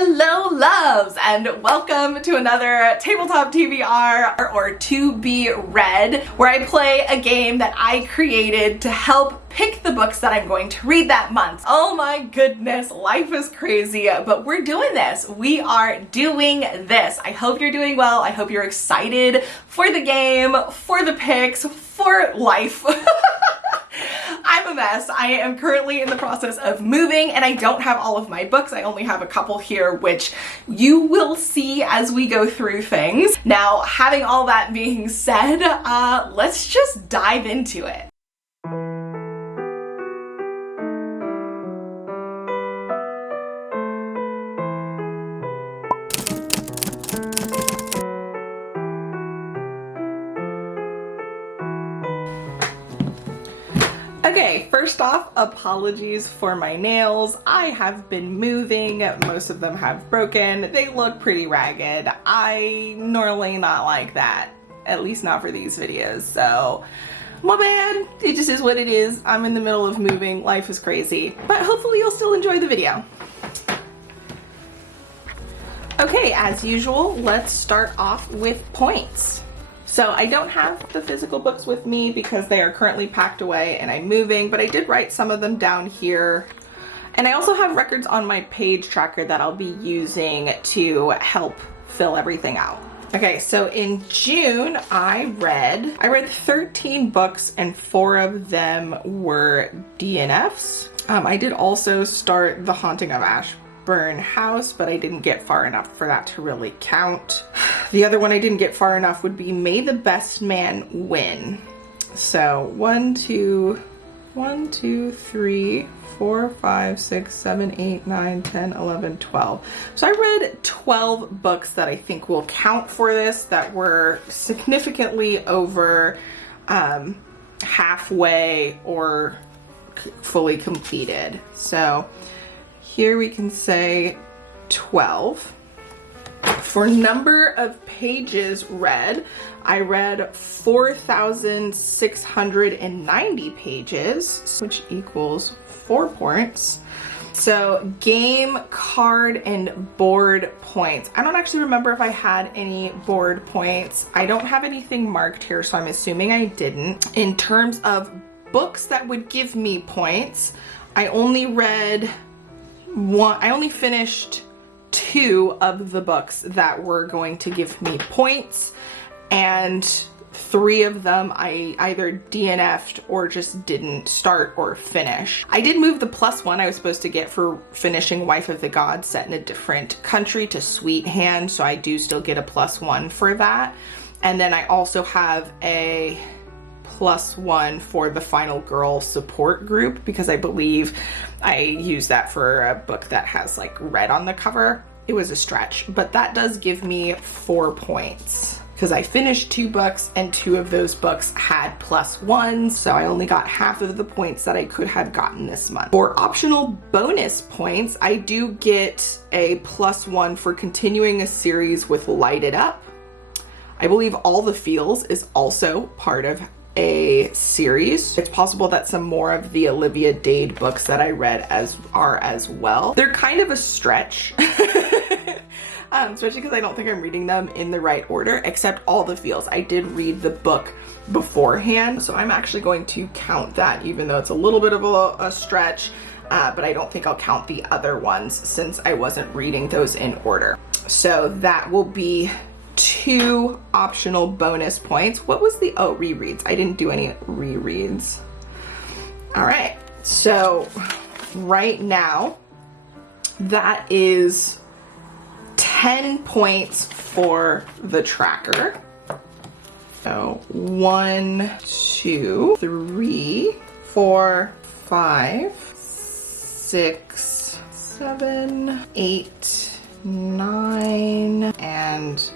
Hello loves, and welcome to another tabletop TBR or To Be Read, where I play a game that I created to help pick the books that I'm going to read that month. Oh my goodness, life is crazy, but we're doing this. We are doing this. I hope you're doing well. I hope you're excited for the game, for the picks, for life. I'm a mess. I am currently in the process of moving and I don't have all of my books. I only have a couple here, which you will see as we go through things. Now, having all that being said, let's just dive into it. Okay, first off, apologies for my nails. I have been moving. Most of them have broken. They look pretty ragged. I normally not like that, at least not for these videos. So my bad. It just is what it is. I'm in the middle of moving. Life is crazy, but hopefully you'll still enjoy the video. Okay, as usual, let's start off with points. So I don't have the physical books with me because they are currently packed away and I'm moving, but I did write some of them down here. And I also have records on my page tracker that I'll be using to help fill everything out. Okay, so in June, I read 13 books and 4 of them were DNFs. I did also start The Haunting of Ashburn House, but I didn't get far enough for that to really count. The other one I didn't get far enough would be May the Best Man Win. So 1, 2, 3, 4, 5, 6, 7, 8, 9, 10, 11, 12. So I read 12 books that I think will count for this that were significantly over halfway or fully completed. So here we can say 12. For number of pages read, I read 4,690 pages, which equals 4 points. So game, card, and board points. I don't actually remember if I had any board points. I don't have anything marked here, so I'm assuming I didn't. In terms of books that would give me points, I only finished 2 of the books that were going to give me points, and 3 of them I either DNF'd or just didn't start or finish. I did move the +1 I was supposed to get for finishing Wife of the Gods set in a different country to Sweet Hand, so I do still get a +1 for that. And then I also have a +1 for the Final Girl support group because I believe I used that for a book that has like red on the cover. It was a stretch, but that does give me 4 points because I finished 2 books and 2 of those books had +1s, so I only got half of the points that I could have gotten this month. For optional bonus points, I do get a +1 for continuing a series with Light It Up. I believe All the Feels is also part of a series. It's possible that some more of the Olivia Dade books that I read are as well. They're kind of a stretch, especially because I don't think I'm reading them in the right order, except All the Feels. I did read the book beforehand, so I'm actually going to count that, even though it's a little bit of a stretch, but I don't think I'll count the other ones since I wasn't reading those in order. So that will be 2 optional bonus points. What was the, oh, rereads. I didn't do any rereads. All right, so right now that is 10 points for the tracker. So 1, 2, 3, 4, 5, 6, 7, 8, 9, and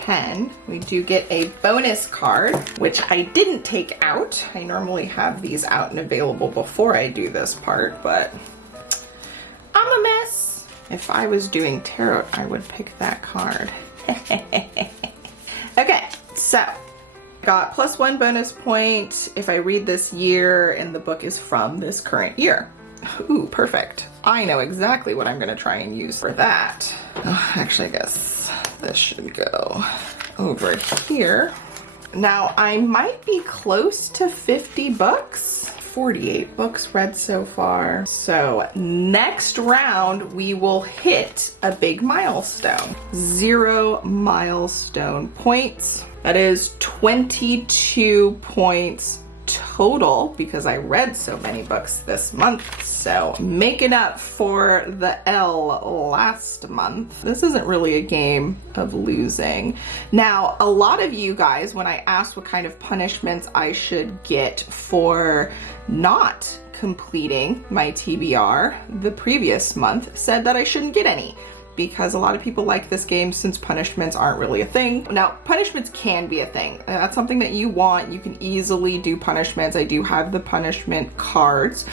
10. We do get a bonus card, which I didn't take out. I normally have these out and available before I do this part, but I'm a mess. If I was doing tarot, I would pick that card. Okay, so got +1 bonus point if I read this year and the book is from this current year. Ooh, perfect. I know exactly what I'm gonna try and use for that. Oh, actually, I guess this should go over here. Now, I might be close to 50 books. 48 books read so far. So next round, we will hit a big milestone. 0 milestone points. That is 22 points total because I read so many books this month. So making up for the L last month. This isn't really a game of losing. Now, a lot of you guys, when I asked what kind of punishments I should get for not completing my TBR the previous month, said that I shouldn't get any, because a lot of people like this game since punishments aren't really a thing. Now, punishments can be a thing. That's something that you want. You can easily do punishments. I do have the punishment cards.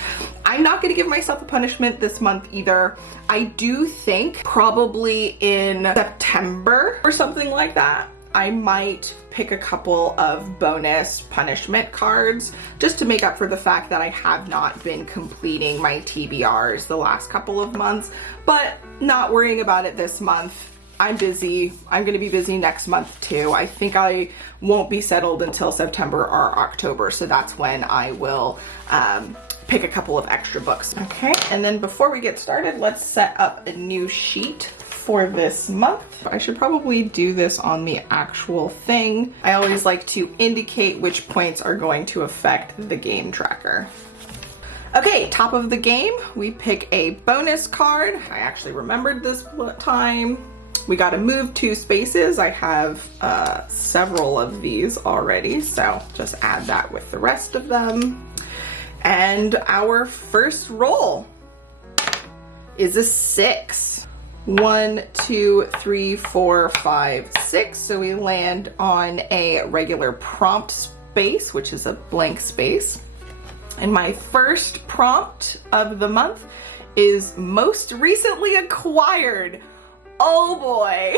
I'm not gonna give myself a punishment this month either. I do think probably in September or something like that, I might pick a couple of bonus punishment cards just to make up for the fact that I have not been completing my TBRs the last couple of months, but not worrying about it this month. I'm busy. I'm gonna be busy next month too. I think I won't be settled until September or October, so that's when I will pick a couple of extra books. Okay, and then before we get started, let's set up a new sheet for this month. I should probably do this on the actual thing. I always like to indicate which points are going to affect the game tracker. Okay, top of the game, we pick a bonus card. I actually remembered this time. We gotta move 2 spaces. I have several of these already, so just add that with the rest of them. And our first roll is a 6. 1, 2, 3, 4, 5, 6. So we land on a regular prompt space, which is a blank space. And my first prompt of the month is most recently acquired. Oh boy.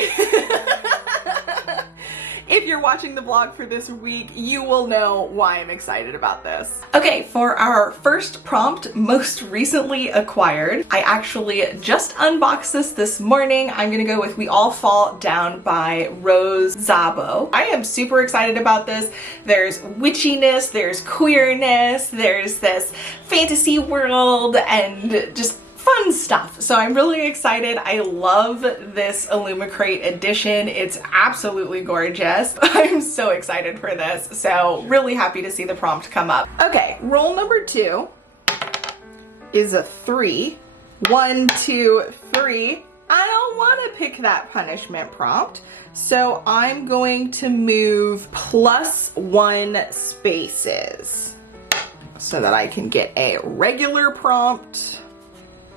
If you're watching the vlog for this week, you will know why I'm excited about this. Okay, for our first prompt, most recently acquired, I actually just unboxed this morning. I'm gonna go with We All Fall Down by Rose Zabo. I am super excited about this. There's witchiness, there's queerness, there's this fantasy world, and just fun stuff. So I'm really excited. I love this Illumicrate edition. It's absolutely gorgeous. I'm so excited for this. So really happy to see the prompt come up. Okay, roll number 2 is a 3. 1, 2, 3. I don't want to pick that punishment prompt. So I'm going to move +1 spaces so that I can get a regular prompt.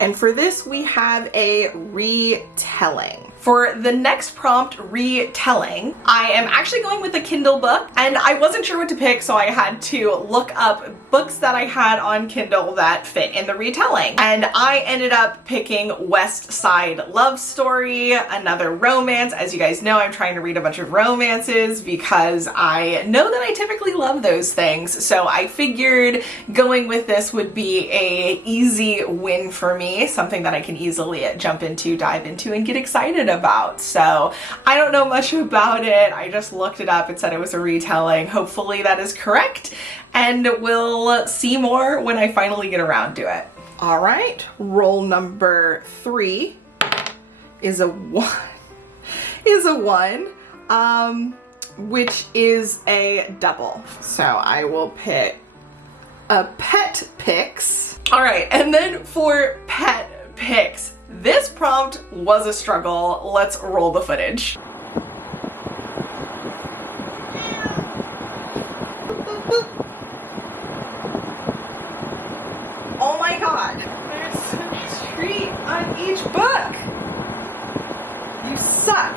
And for this, we have a retelling. For the next prompt, retelling, I am actually going with a Kindle book, and I wasn't sure what to pick, so I had to look up books that I had on Kindle that fit in the retelling. And I ended up picking West Side Love Story, another romance. As you guys know, I'm trying to read a bunch of romances because I know that I typically love those things. So I figured going with this would be an easy win for me, something that I can easily jump into, dive into, and get excited about. So I don't know much about it. I just looked it up. It said it was a retelling. Hopefully that is correct, and we'll see more when I finally get around to it. All right, roll number 3 is a 1. Which is a double. So I will pick a pet picks. All right, and then for pet picks, this prompt was a struggle. Let's roll the footage. Oh my god, there's a treat on each book. You suck.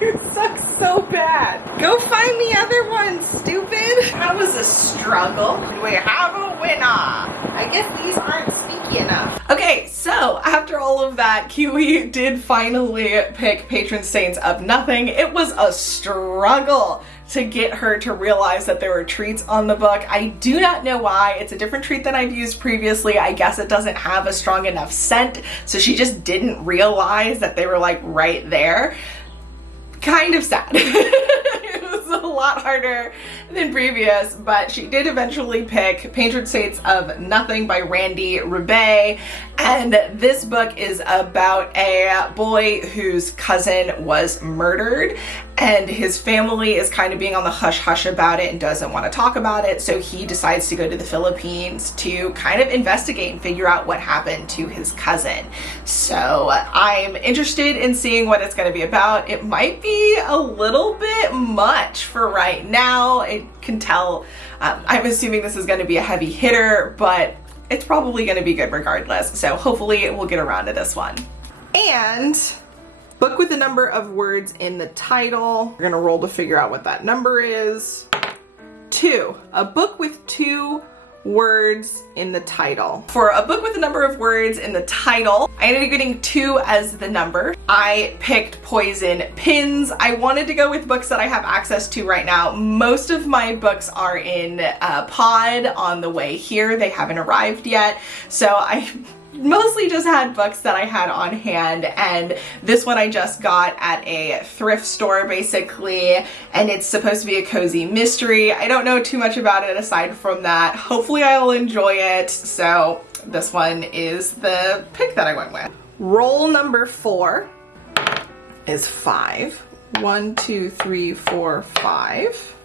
You suck so bad. Go find the other one, stupid. That was a struggle. We have a winner. I guess these aren't sneaky enough. Okay, so after all of that, Kiwi did finally pick Patron Saints of Nothing. It was a struggle to get her to realize that there were treats on the book. I do not know why. It's a different treat than I've used previously. I guess it doesn't have a strong enough scent, so she just didn't realize that they were like right there. Kind of sad. It was a lot harder than previous, but she did eventually pick Patron Saints of Nothing by Randy Rebay, and this book is about a boy whose cousin was murdered, and his family is kind of being on the hush-hush about it and doesn't want to talk about it, so he decides to go to the Philippines to kind of investigate and figure out what happened to his cousin. So I'm interested in seeing what it's going to be about. It might be a little bit much for right now. I can tell. I'm assuming this is going to be a heavy hitter, but it's probably going to be good regardless. So hopefully we'll get around to this one. And book with the number of words in the title. We're going to roll to figure out what that number is. 2. A book with 2 words in the title. For a book with a number of words in the title, I ended up getting 2 as the number. I picked Poison Pins. I wanted to go with books that I have access to right now. Most of my books are in pod on the way here. They haven't arrived yet, so I mostly just had books that I had on hand, and this one I just got at a thrift store basically, and it's supposed to be a cozy mystery. I don't know too much about it aside from that. Hopefully I'll enjoy it, so this one is the pick that I went with. Roll number 4 is 5. 1, 2, 3, 4, 5.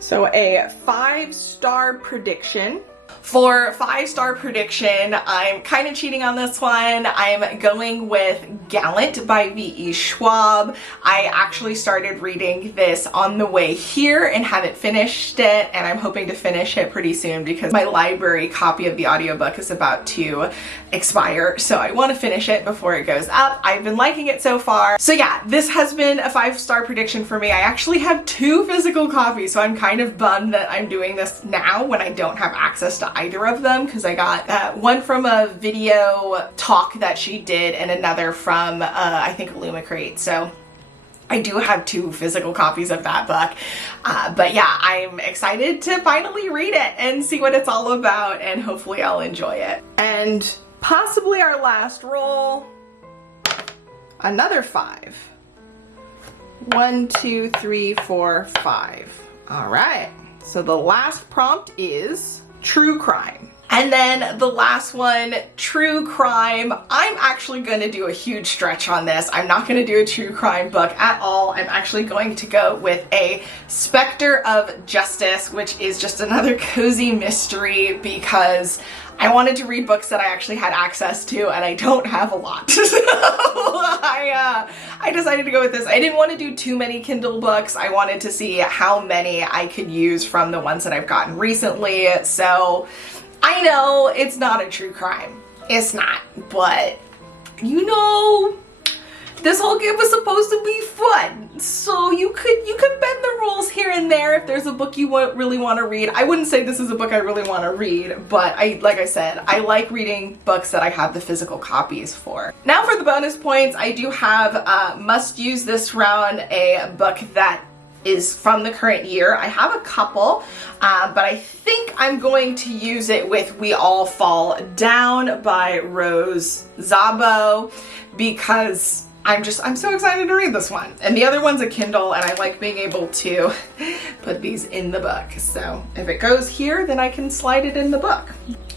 So a 5-star prediction. For 5-star prediction, I'm kind of cheating on this one. I'm going with Gallant by V.E. Schwab. I actually started reading this on the way here and haven't finished it, and I'm hoping to finish it pretty soon because my library copy of the audiobook is about to expire, so I want to finish it before it goes up. I've been liking it so far. So yeah, this has been a 5-star prediction for me. I actually have 2 physical copies, so I'm kind of bummed that I'm doing this now when I don't have access to either of them, because I got one from a video talk that she did and another from I think Illumicrate. So I do have 2 physical copies of that book. But yeah, I'm excited to finally read it and see what it's all about, and hopefully I'll enjoy it. And possibly our last roll, another 5. 1, 2, 3, 4, 5. All right, so the last prompt is true crime. And then the last one, true crime. I'm actually going to do a huge stretch on this. I'm not going to do a true crime book at all. I'm actually going to go with a Spectre of Justice, which is just another cozy mystery because I wanted to read books that I actually had access to, and I don't have a lot. So I decided to go with this. I didn't want to do too many Kindle books. I wanted to see how many I could use from the ones that I've gotten recently. So I know it's not a true crime. It's not, but you know, this whole game was supposed to be fun. So you could bend the rules here and there if there's a book you really want to read. I wouldn't say this is a book I really want to read, but like I said, I like reading books that I have the physical copies for. Now for the bonus points, I do have must use this round, a book that is from the current year. I have a couple, but I think I'm going to use it with We All Fall Down by Rose Zabo because I'm so excited to read this one. And the other one's a Kindle, and I like being able to put these in the book. So if it goes here, then I can slide it in the book.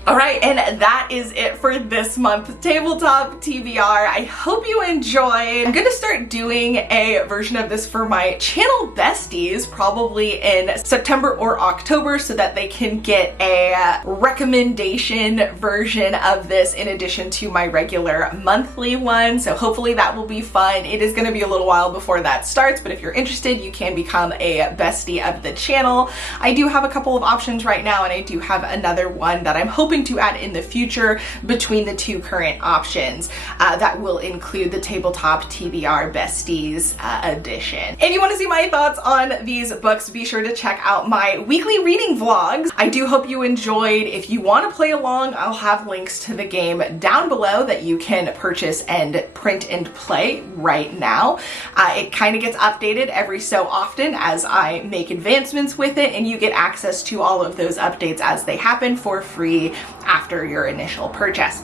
All right, and that is it for this month Tabletop TBR. I hope you enjoyed. I'm gonna start doing a version of this for my channel besties probably in September or October so that they can get a recommendation version of this in addition to my regular monthly one. So hopefully that will be fun. It is gonna be a little while before that starts, but if you're interested, you can become a bestie of the channel. I do have a couple of options right now, and I do have another one that I'm hoping hoping to add in the future between the two current options. That will include the Tabletop TBR Besties edition. If you want to see my thoughts on these books, be sure to check out my weekly reading vlogs. I do hope you enjoyed. If you want to play along, I'll have links to the game down below that you can purchase and print and play right now. It kind of gets updated every so often as I make advancements with it, and you get access to all of those updates as they happen for free after your initial purchase.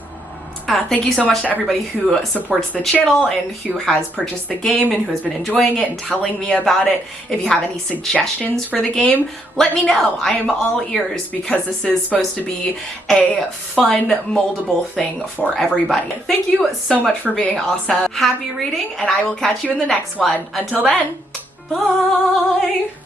Thank you so much to everybody who supports the channel and who has purchased the game and who has been enjoying it and telling me about it. If you have any suggestions for the game, let me know. I am all ears because this is supposed to be a fun, moldable thing for everybody. Thank you so much for being awesome. Happy reading, and I will catch you in the next one. Until then, bye!